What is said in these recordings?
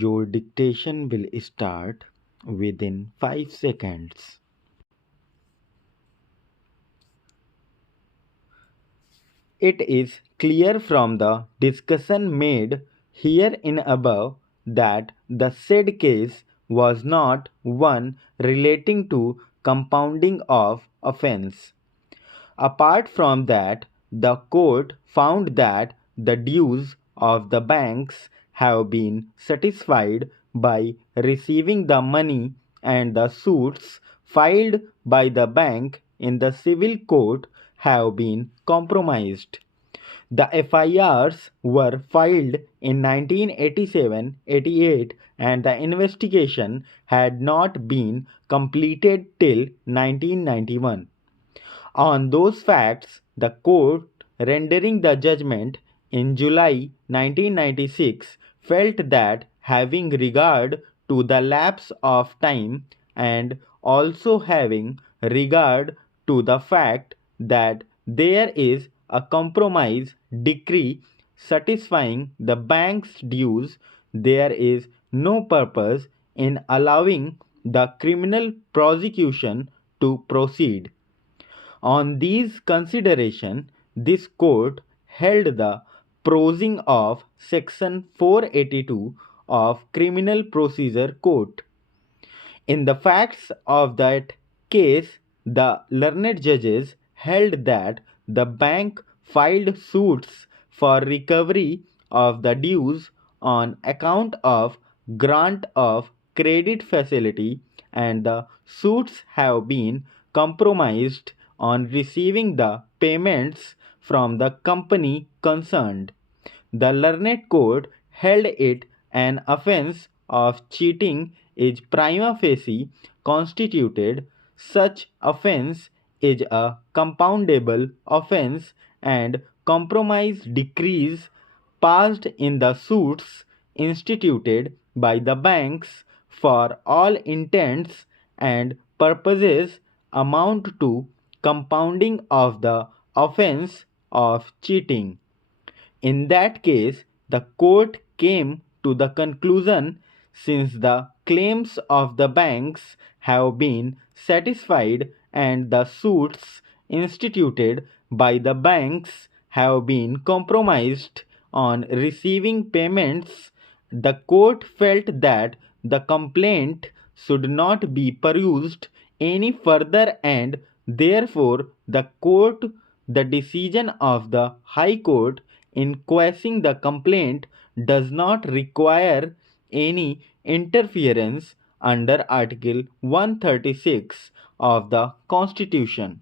Your dictation will start within 5 seconds. It is clear from the discussion made herein above that the said case was not one relating to compounding of offence. Apart from that, the court found that the dues of the banks have been satisfied by receiving the money, and the suits filed by the bank in the civil court have been compromised. The FIRs were filed in 1987-88 and the investigation had not been completed till 1991. On those facts, the court, rendering the judgment in July 1996, felt that having regard to the lapse of time and also having regard to the fact that there is a compromise decree satisfying the bank's dues, there is no purpose in allowing the criminal prosecution to proceed. On these considerations, this court held the prosing of Section 482 of Criminal Procedure Code. In the facts of that case, the learned judges held that the bank filed suits for recovery of the dues on account of grant of credit facility, and the suits have been compromised on receiving the payments from the company concerned. The learned court held it an offence of cheating is prima facie constituted. Such offence is a compoundable offence, and compromise decrees passed in the suits instituted by the banks for all intents and purposes amount to compounding of the offence of cheating. In that case, the court came to the conclusion, since the claims of the banks have been satisfied and the suits instituted by the banks have been compromised on receiving payments, the court felt that the complaint should not be pursued any further, and therefore the decision of the High Court in quashing the complaint does not require any interference under Article 136 of the Constitution.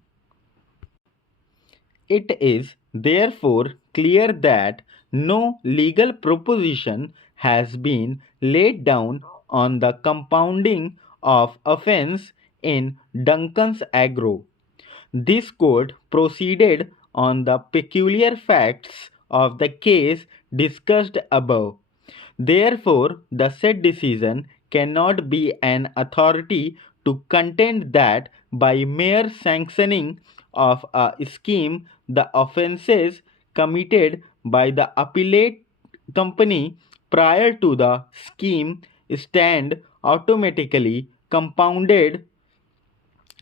It is therefore clear that no legal proposition has been laid down on the compounding of offence in Duncan's Agro. This court proceeded on the peculiar facts of the case discussed above. Therefore, the said decision cannot be an authority to contend that by mere sanctioning of a scheme the offences committed by the appellate company prior to the scheme stand automatically compounded.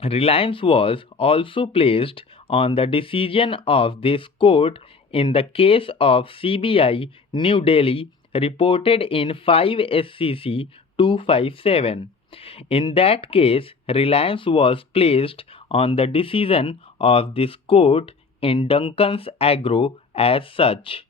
Reliance was also placed on the decision of this court in the case of CBI New Delhi reported in 5 SCC 257. In that case, reliance was placed on the decision of this court in Duncan's Agro as such.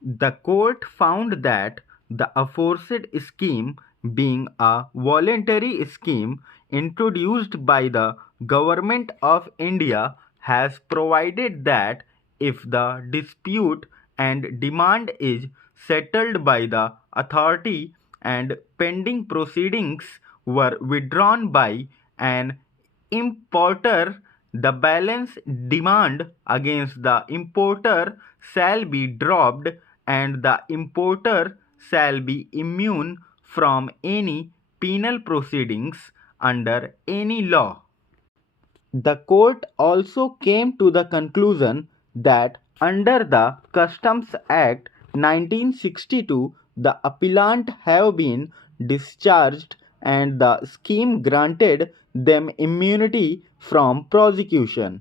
The court found that the aforesaid scheme, being a voluntary scheme introduced by the Government of India, has provided that if the dispute and demand is settled by the authority and pending proceedings were withdrawn by an importer, the balance demand against the importer shall be dropped, and the importer shall be immune from any penal proceedings under any law. The court also came to the conclusion that under the Customs Act 1962, the appellant have been discharged and the scheme granted them immunity from prosecution.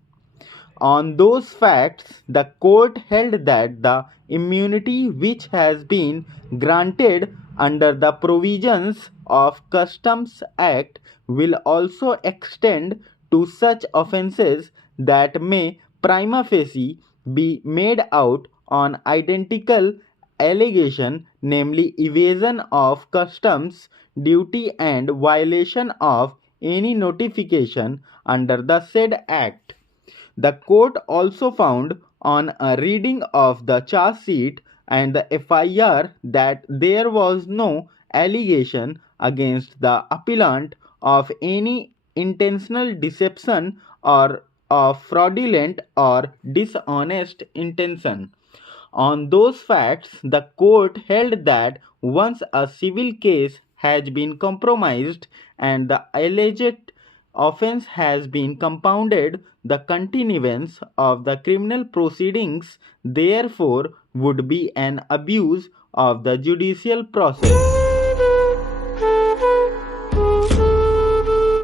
On those facts, the court held that the immunity which has been granted under the provisions of Customs Act will also extend to such offences that may prima facie be made out on identical allegation, namely evasion of customs duty and violation of any notification under the said act. The court also found on a reading of the charge sheet and the FIR that there was no allegation against the appellant of any intentional deception or of fraudulent or dishonest intention. On those facts, the court held that once a civil case has been compromised and the alleged offense has been compounded, the continuance of the criminal proceedings therefore would be an abuse of the judicial process.